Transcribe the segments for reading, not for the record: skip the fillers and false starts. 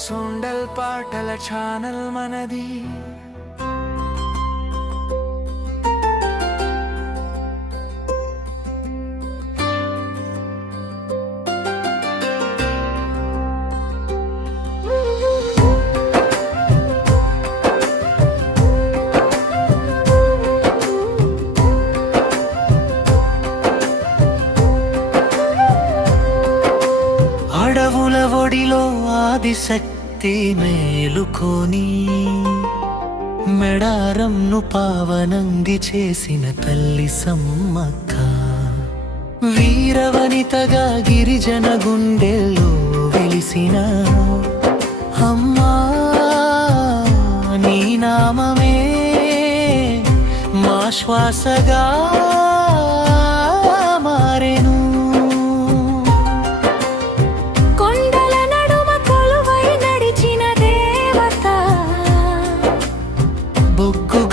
సుండల్ పాటల ఛానల్ మనది. అడవుల ఒడిలో ఆదిశక్తి మేలుకొని మెడారంను పావనంది చేసిన తల్లి సమ్మక్క. వీరవనితగా గిరిజన గుండెల్లో వెలిసిన అమ్మా నీ నామమే మా శ్వాసగా మారెను.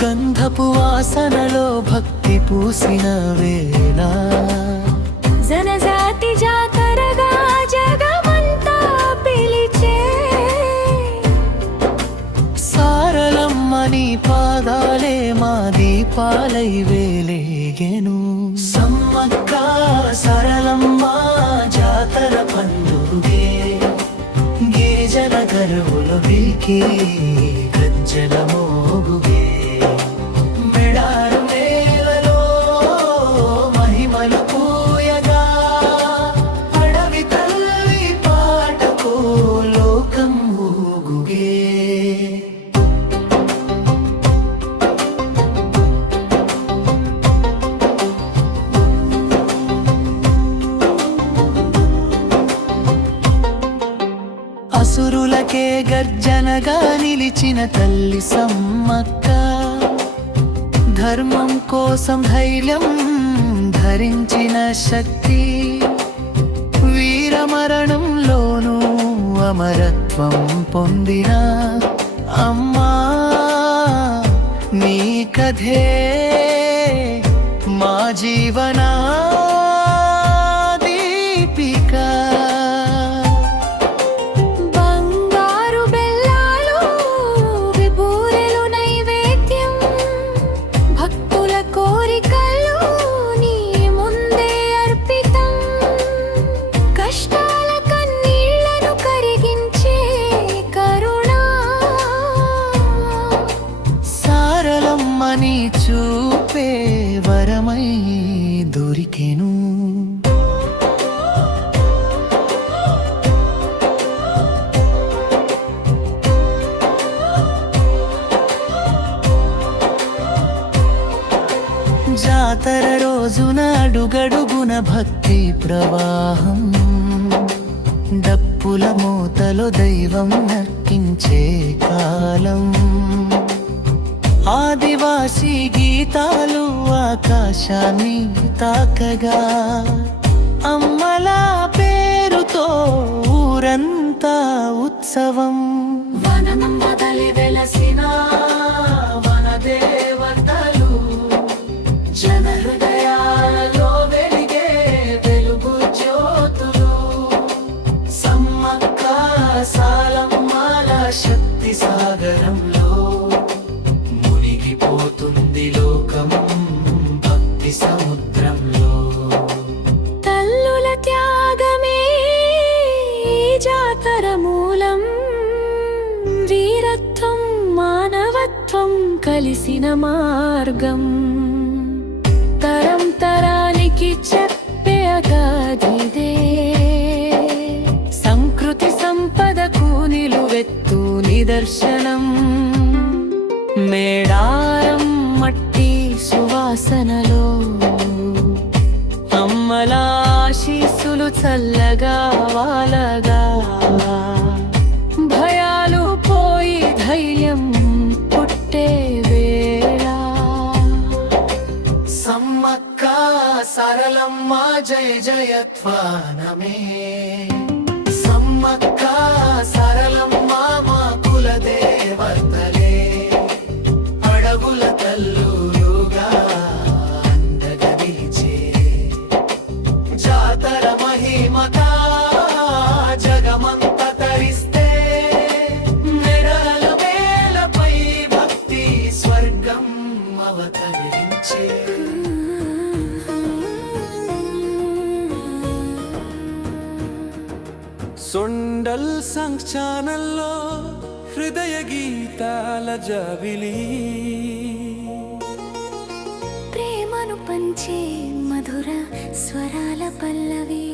గంధపు వాసనలో భక్తి పూసిన వేళ జనజాతి జాతరగా జగమంతా పిలిచే సారలమ్మని పాదాలే మా దీపాలై వేలేగెను. సమ్మక్క సరళమ్మ జాతర పండుగే గిరిజన గరువులు వీకి గజ్జల మోగుగే. అసురులకే గర్జనగా నిలిచిన తల్లి సమ్మక్క. ధర్మం కోసం ధైర్యం ధరించిన శక్తి. వీరమరణంలోనూ అమరత్వం పొందిన అమ్మా నీ కథే మా జీవనా నీ చూపే వరమై దొరికెను. జాతర రోజున అడుగడుగున భక్తి ప్రవాహం. డప్పుల మూతలో దైవం నర్తించే కాలం. ఆదివాసీ గీతాలు ఆకాశాన్ని తాకగా అమ్మలా పేరుతో ఊరంతా ఉత్సవం. వనమమ్మ తల్లి వెలసిన వనదేవతలు జన హృదయాలలో వెలిగే వెలుగు జ్యోతులు. సమ్మక్క సారలమ్మల శక్తి సాగరంలో పోతుంది లోకం భక్తి సముద్రంలో. తల్లుల త్యాగమే జాతర మూలం. వీరత్వం మానవత్వం కలిసిన మార్గం. తరం తరానికి చెప్పే అగాదిదే. సంస్కృతి సంపదకు నిలువెత్తు నిదర్శనం. మేడారం మట్టి సువాసనలో అమ్మల ఆశీస్సులు చల్లగా వాలగా. భయాలు పోయి ధైర్యం పుట్టే వేళ. సమ్మక్క సరళమ్మ జయ జయత్వానమే. సమ్మక్క సరళమ్మ మా కులదేవతలే. అడవుల తల్లులుగా అందగా నిలిచే జాతర మహిమగా జగమంత తరిస్తే. కదిలించే సొండల్ సంగ్ ఛానల్లో హృదయ గీతాల జాబిలి ప్రేమను పంచే మధుర స్వరాల పల్లవి